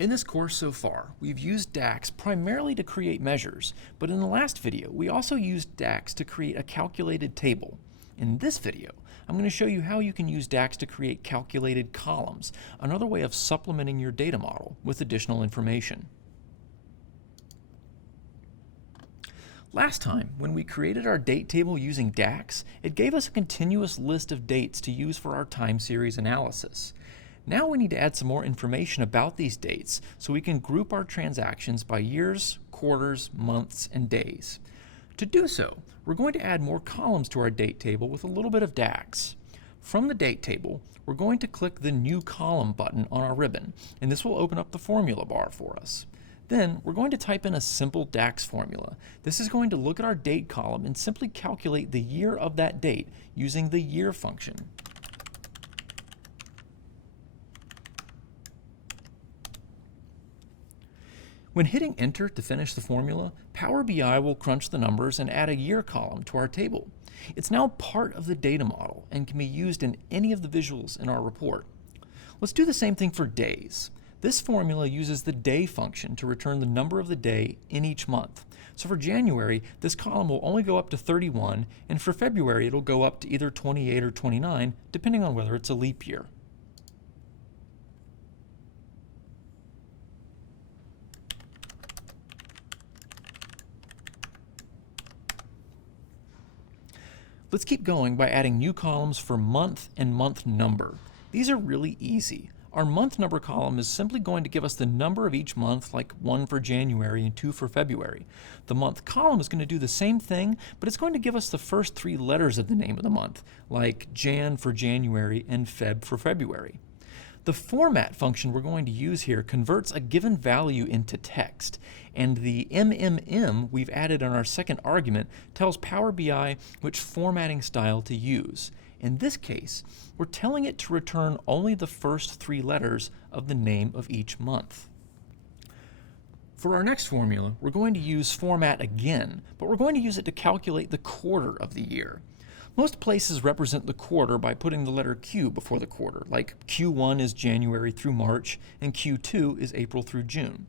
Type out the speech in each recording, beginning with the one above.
In this course so far, we've used DAX primarily to create measures, but in the last video, we also used DAX to create a calculated table. In this video, I'm going to show you how you can use DAX to create calculated columns, another way of supplementing your data model with additional information. Last time, when we created our date table using DAX, it gave us a continuous list of dates to use for our time series analysis. Now we need to add some more information about these dates so we can group our transactions by years, quarters, months, and days. To do so, we're going to add more columns to our date table with a little bit of DAX. From the date table, we're going to click the New Column button on our ribbon, and this will open up the formula bar for us. Then we're going to type in a simple DAX formula. This is going to look at our date column and simply calculate the year of that date using the year function. When hitting enter to finish the formula, Power BI will crunch the numbers and add a year column to our table. It's now part of the data model and can be used in any of the visuals in our report. Let's do the same thing for days. This formula uses the day function to return the number of the day in each month. So for January, this column will only go up to 31, and for February, it'll go up to either 28 or 29, depending on whether it's a leap year. Let's keep going by adding new columns for month and month number. These are really easy. Our month number column is simply going to give us the number of each month, like 1 for January and 2 for February. The month column is going to do the same thing, but it's going to give us the first 3 letters of the name of the month, like Jan for January and Feb for February. The format function we're going to use here converts a given value into text, and the MMM we've added in our second argument tells Power BI which formatting style to use. In this case, we're telling it to return only the first 3 letters of the name of each month. For our next formula, we're going to use format again, but we're going to use it to calculate the quarter of the year. Most places represent the quarter by putting the letter Q before the quarter, like Q1 is January through March and Q2 is April through June.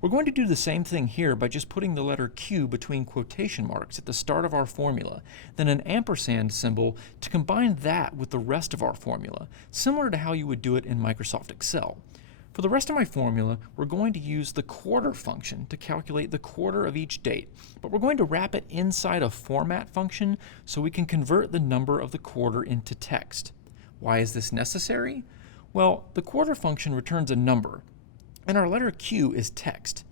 We're going to do the same thing here by just putting the letter Q between quotation marks at the start of our formula, then an ampersand symbol to combine that with the rest of our formula, similar to how you would do it in Microsoft Excel. For the rest of my formula, we're going to use the quarter function to calculate the quarter of each date, but we're going to wrap it inside a format function so we can convert the number of the quarter into text. Why is this necessary? Well, the quarter function returns a number, and our letter Q is text.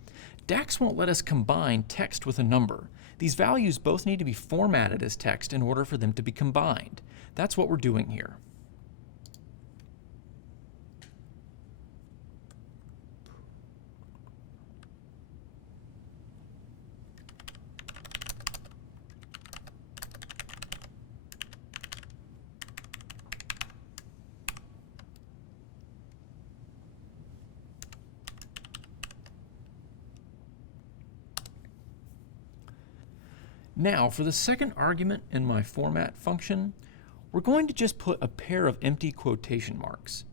DAX won't let us combine text with a number. These values both need to be formatted as text in order for them to be combined. That's what we're doing here. Now, for the second argument in my format function, we're going to just put a pair of empty quotation marks.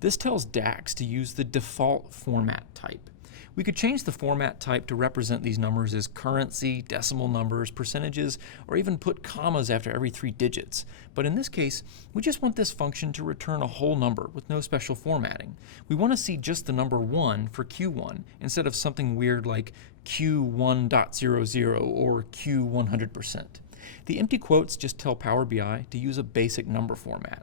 This tells DAX to use the default format type. We could change the format type to represent these numbers as currency, decimal numbers, percentages, or even put commas after every 3 digits. But in this case, we just want this function to return a whole number with no special formatting. We want to see just the number 1 for Q1 instead of something weird like Q1.00 or Q100%. The empty quotes just tell Power BI to use a basic number format.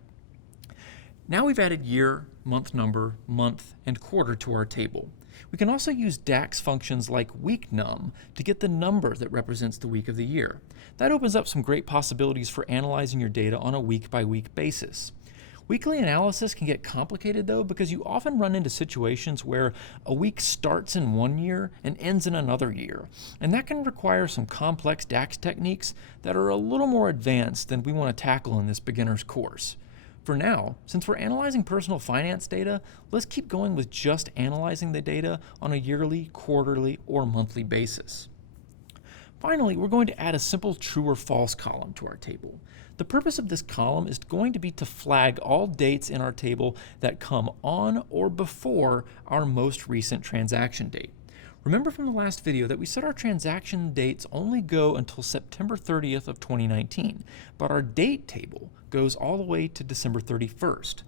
Now we've added year, month number, month, and quarter to our table. We can also use DAX functions like weekNum to get the number that represents the week of the year. That opens up some great possibilities for analyzing your data on a week-by-week basis. Weekly analysis can get complicated though because you often run into situations where a week starts in one year and ends in another year, and that can require some complex DAX techniques that are a little more advanced than we want to tackle in this beginner's course. For now, since we're analyzing personal finance data, let's keep going with just analyzing the data on a yearly, quarterly, or monthly basis. Finally, we're going to add a simple true or false column to our table. The purpose of this column is going to be to flag all dates in our table that come on or before our most recent transaction date. Remember from the last video that we said our transaction dates only go until September 30th of 2019, but our date table goes all the way to December 31st.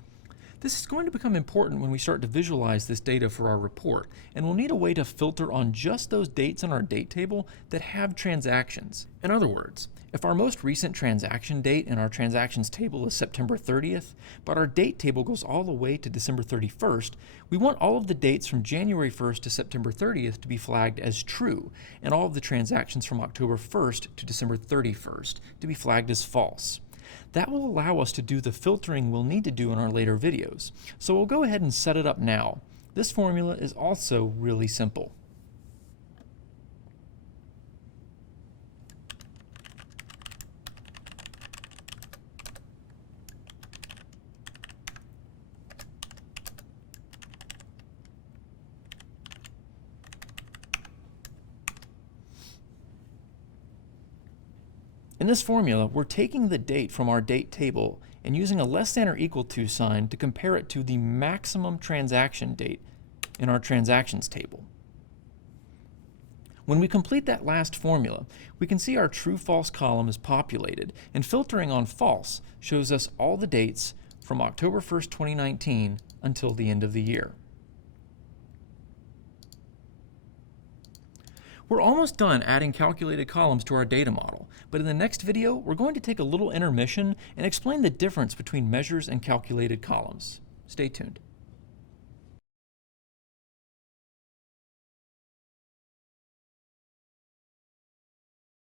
This is going to become important when we start to visualize this data for our report, and we'll need a way to filter on just those dates in our date table that have transactions. In other words, if our most recent transaction date in our transactions table is September 30th, but our date table goes all the way to December 31st, we want all of the dates from January 1st to September 30th to be flagged as true, and all of the transactions from October 1st to December 31st to be flagged as false. That will allow us to do the filtering we'll need to do in our later videos. So we'll go ahead and set it up now. This formula is also really simple. In this formula, we're taking the date from our date table and using a less than or equal to sign to compare it to the maximum transaction date in our transactions table. When we complete that last formula, we can see our true-false column is populated, and filtering on false shows us all the dates from October 1st, 2019 until the end of the year. We're almost done adding calculated columns to our data model, but in the next video, we're going to take a little intermission and explain the difference between measures and calculated columns. Stay tuned.